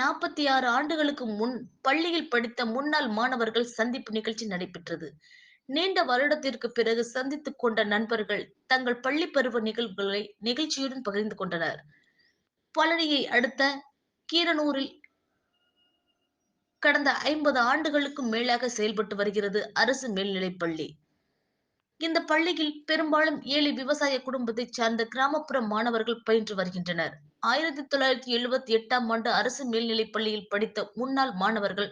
நாற்பத்தி ஆறு ஆண்டுகளுக்கு முன் பள்ளியில் படித்த முன்னாள் மாணவர்கள் சந்திப்பு நிகழ்ச்சி நடைபெற்றது. நீண்ட வருடத்திற்கு பிறகு சந்தித்துக் கொண்ட நண்பர்கள் தங்கள் பள்ளி பருவ நிகழ்வுகளை நிகழ்ச்சியுடன் பகிர்ந்து கொண்டனர். பழனியை அடுத்த கீரனூரில் கடந்த ஐம்பது ஆண்டுகளுக்கும் மேலாக செயல்பட்டு வருகிறது அரசு மேல்நிலைப்பள்ளி இந்த பள்ளியில் பெரும்பாலும் ஏழை விவசாய குடும்பத்தைச் சார்ந்த கிராமப்புற மாணவர்கள் பயின்று வருகின்றனர். ஆயிரத்தி தொள்ளாயிரத்தி எழுபத்தி எட்டாம் ஆண்டு அரசு மேல்நிலைப் பள்ளியில் படித்த முன்னாள் மாணவர்கள்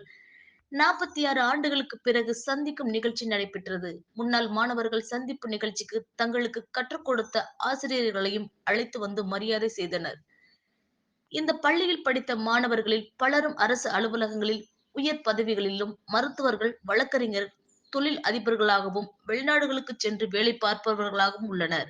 நாற்பத்தி ஆறு ஆண்டுகளுக்கு பிறகு சந்திக்கும் நிகழ்ச்சி நடைபெற்றது. முன்னாள் மாணவர்கள் சந்திப்பு நிகழ்ச்சிக்கு தங்களுக்கு கற்றுக் கொடுத்த ஆசிரியர்களையும் அழைத்து வந்து மரியாதை செய்தனர். இந்த பள்ளியில் படித்த மாணவர்களில் பலரும் அரசு அலுவலகங்களில் உயர் பதவிகளிலும் மருத்துவர்கள் வழக்கறிஞர் தொழில் அதிபர்களாகவும் வெளிநாடுகளுக்கு சென்று வேலை பார்ப்பவர்களாகவும் உள்ளனர்.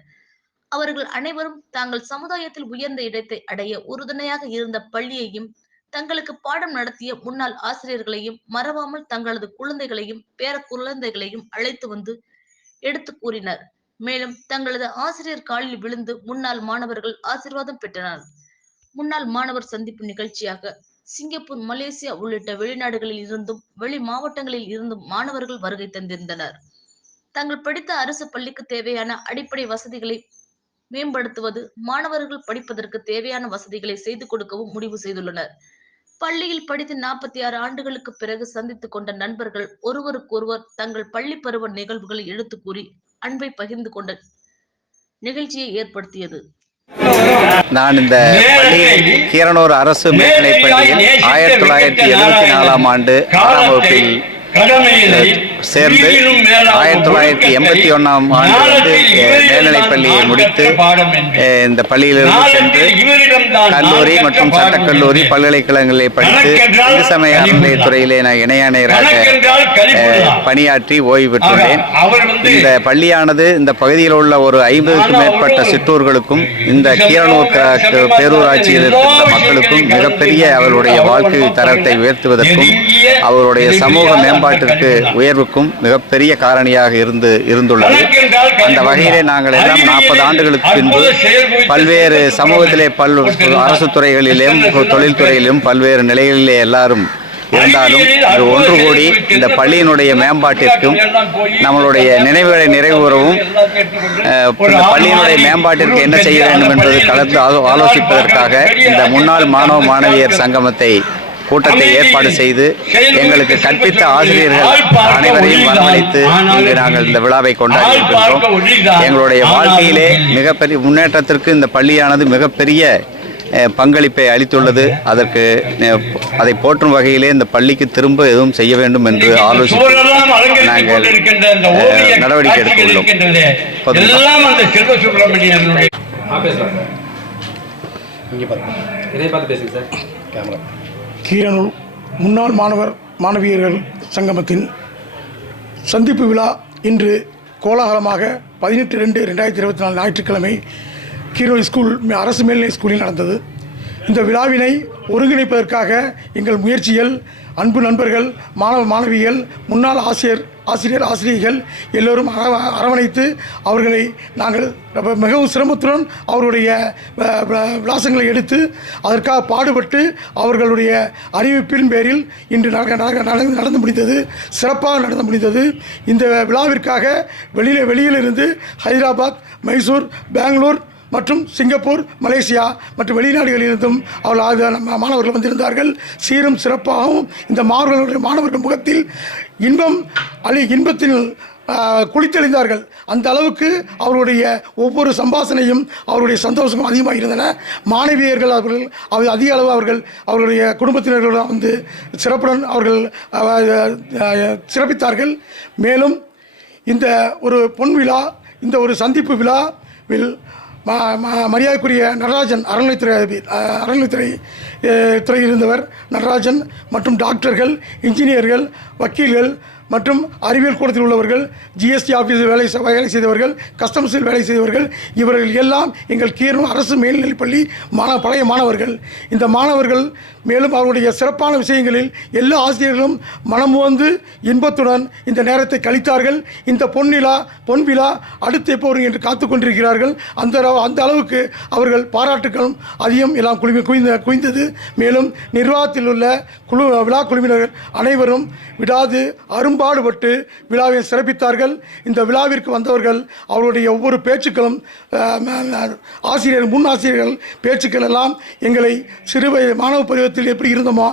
அவர்கள் அனைவரும் தாங்கள் சமுதாயத்தில் உயர்ந்த இடத்தை அடைய உறுதுணையாக இருந்த பள்ளியையும் தங்களுக்கு பாடம் நடத்திய முன்னாள் ஆசிரியர்களையும் மறவாமல் தங்களது குழந்தைகளையும் பேர குழந்தைகளையும் அழைத்து வந்து எடுத்து கூறினர். மேலும் தங்களது ஆசிரியர் காலில் விழுந்து முன்னாள் மாணவர்கள் ஆசிர்வாதம் பெற்றனர். முன்னாள் மாணவர் சந்திப்பு நிகழ்ச்சியாக சிங்கப்பூர் மலேசியா உள்ளிட்ட வெளிநாடுகளில் இருந்தும் வெளி மாவட்டங்களில் இருந்தும் மாணவர்கள் வருகை தந்திருந்தனர். தங்கள் படித்த அரசு பள்ளிக்கு தேவையான அடிப்படை வசதிகளை மேம்படுத்துவது மாணவர்கள் படிப்பதற்கு தேவையான வசதிகளை செய்து கொடுக்கவும் முடிவு செய்துள்ளனர். பள்ளியில் படித்து நாற்பத்தி ஆறு ஆண்டுகளுக்கு பிறகு சந்தித்துக் கொண்ட நண்பர்கள் ஒருவருக்கொருவர் தங்கள் பள்ளி பருவ நிகழ்வுகளை எடுத்து கூறி அன்பை பகிர்ந்து கொண்ட நிகழ்ச்சியை ஏற்படுத்தியது. நான் இந்த பள்ளியில் கீரனூர் அரசு மேல்நிலைப் பள்ளியில் ஆயிரத்தி தொள்ளாயிரத்தி எழுபத்தி நாலாம் ஆண்டு ஆறாம் வகுப்பில் சேர்ந்து ஆயிரத்தி தொள்ளாயிரத்தி எண்பத்தி ஒன்றாம் ஆண்டு வந்து மேல்நிலைப் பள்ளியை முடித்து இந்த பள்ளியிலிருந்து சென்று கல்லூரி மற்றும் சட்டக்கல்லூரி பல்கலைக்கழகங்களில் படித்து இந்து சமய அறநிலையத்துறையிலே நான் இணையாணையராக பணியாற்றி ஓய்வு பெற்றுள்ளேன் இந்த பள்ளியானது இந்த பகுதியில் உள்ள ஒரு ஐம்பதுக்கும் மேற்பட்ட சிற்றூர்களுக்கும் இந்த கீரனூர் பேரூராட்சியில் இருக்கின்ற மக்களுக்கும் மிகப்பெரிய அவருடைய வாழ்க்கை தரத்தை உயர்த்துவதற்கும் அவருடைய சமூக மேம்பாட்டிற்கு உயர்வுக்கும் மிகப்பெரிய காரணியாக இருந்து இருந்துள்ளது. அந்த வகையிலே நாங்கள் எல்லாம் நாற்பது ஆண்டுகளுக்கு பின்பு பல்வேறு சமூகத்திலே பல் அரசு துறைகளிலும் தொழில்துறையிலும் பல்வேறு நிலைகளிலே எல்லாரும் இருந்தாலும் இது ஒன்று கூடி இந்த பள்ளியினுடைய மேம்பாட்டிற்கும் நம்மளுடைய நினைவுகளை நிறைவுறவும் இந்த பள்ளியினுடைய மேம்பாட்டிற்கு என்ன செய்ய வேண்டும் என்பது கலந்து ஆலோசிப்பதற்காக இந்த முன்னாள் மாணவ மாணவியர் சங்கமத்தை கூட்டத்தை ஏற்பாடு செய்து எங்களுக்கு கற்பித்த ஆசிரியர்கள் அனைவரையும் வரவழைத்து இங்கு நாங்கள் இந்த விழாவை கொண்டாடி இருக்கின்றோம். எங்களுடைய வாழ்க்கையிலே மிகப்பெரிய முன்னேற்றத்திற்கு இந்த பள்ளியானது மிகப்பெரிய பங்களிப்பை அளித்துள்ளது. அதற்கு அதை போற்றும் வகையிலே இந்த பள்ளிக்கு திரும்ப எதுவும் செய்ய வேண்டும் என்று ஆலோசித்து நாங்கள் நடவடிக்கை பாருங்க. இதை பார்த்து பேசுங்க சார். கேமரா. கீரனூர் முன்னாள் மாணவர் மாணவியர்கள் சங்கமத்தின் சந்திப்பு விழா இன்று கோலாகலமாக பதினெட்டு ரெண்டு ரெண்டாயிரத்தி இருபத்தி நாலு ஞாயிற்றுக்கிழமை கீரனூர் ஸ்கூல் அரசு மேல்நிலை ஸ்கூலில் நடந்தது. இந்த விழாவினை ஒருங்கிணைப்பதற்காக எங்கள் முயற்சிகள் அன்பு நண்பர்கள் மாணவ மாணவிகள் முன்னாள் ஆசிரியர் ஆசிரியர் ஆசிரியர்கள் எல்லோரும் அரவ- அரவணைத்து அவர்களை நாங்கள் மிகவும் சிரமத்துடன் அவருடைய விலாசங்களை எடுத்து அதற்காக பாடுபட்டு அவர்களுடைய அறிவிப்பின் பேரில் இன்று நடக்க- நடந்து நடந்து முடிந்தது சிறப்பாக நடந்து முடிந்தது. இந்த விழாவிற்காக வெளியில் வெளியிலிருந்து ஹைதராபாத் மைசூர் பெங்களூர் மற்றும் சிங்கப்பூர் மலேசியா மற்றும் வெளிநாடுகளிலிருந்தும் அவள் அது நம்ம மாணவர்கள் வந்திருந்தார்கள். சீரும் சிறப்பாகவும் இந்த மாணவர்களுடைய மாணவர்கள் முகத்தில் இன்பம் அழி இன்பத்தில் குளித்தெழுந்தார்கள். அந்த அளவுக்கு அவருடைய ஒவ்வொரு சம்பாசனையும் அவருடைய சந்தோஷமும் அதிகமாக இருந்தன. மாணவியர்கள் அவர்கள் அவர் அதிக அளவு அவர்கள் அவர்களுடைய குடும்பத்தினர்களுடன் வந்து சிறப்புடன் அவர்கள் சிறப்பித்தார்கள். மேலும் இந்த ஒரு பொன் விழா இந்த ஒரு சந்திப்பு விழாவில் மரியாதைக்குரிய நடராஜன் அறநிலைத்துறை அறநிலைத்துறை துறையில் இருந்தவர் நடராஜன் மற்றும் டாக்டர்கள் இன்ஜினியர்கள் வக்கீல்கள் மற்றும் அறிவியல் கூடத்தில் உள்ளவர்கள் ஜிஎஸ்டி ஆஃபீஸில் வேலை வேலை செய்தவர்கள் கஸ்டம்ஸில் வேலை செய்தவர்கள் இவர்கள் எல்லாம் எங்கள் கீரனூர் அரசு மேல்நிலைப்பள்ளி மாணவ பழைய மாணவர்கள். இந்த மாணவர்கள் மேலும் அவருடைய சிறப்பான விஷயங்களில் எல்லா ஆசிரியர்களும் மனம் வந்து இன்பத்துடன் இந்த நேரத்தை கழித்தார்கள். இந்த பொன்னிலா பொன் விழா அடுத்து எப்போ வரும் என்று காத்து கொண்டிருக்கிறார்கள். அந்த அந்த அளவுக்கு அவர்கள் பாராட்டுகளும் அதிகம் எல்லாம் குழுமி குவிந்த குவிந்தது. மேலும் நிர்வாகத்தில் உள்ள குழு விழா குழுவினர் அனைவரும் விடாது அரும் பாடுபட்டு விழாவை சிறப்பித்தார்கள். இந்த விழாவிற்கு வந்தவர்கள் அவருடைய ஒவ்வொரு பேச்சுக்களும் ஆசிரியர் முன் ஆசிரியர்கள் பேச்சுக்கள் எல்லாம் எங்களை சிறுவய மாணவ பருவத்தில் எப்படி இருந்தோமோ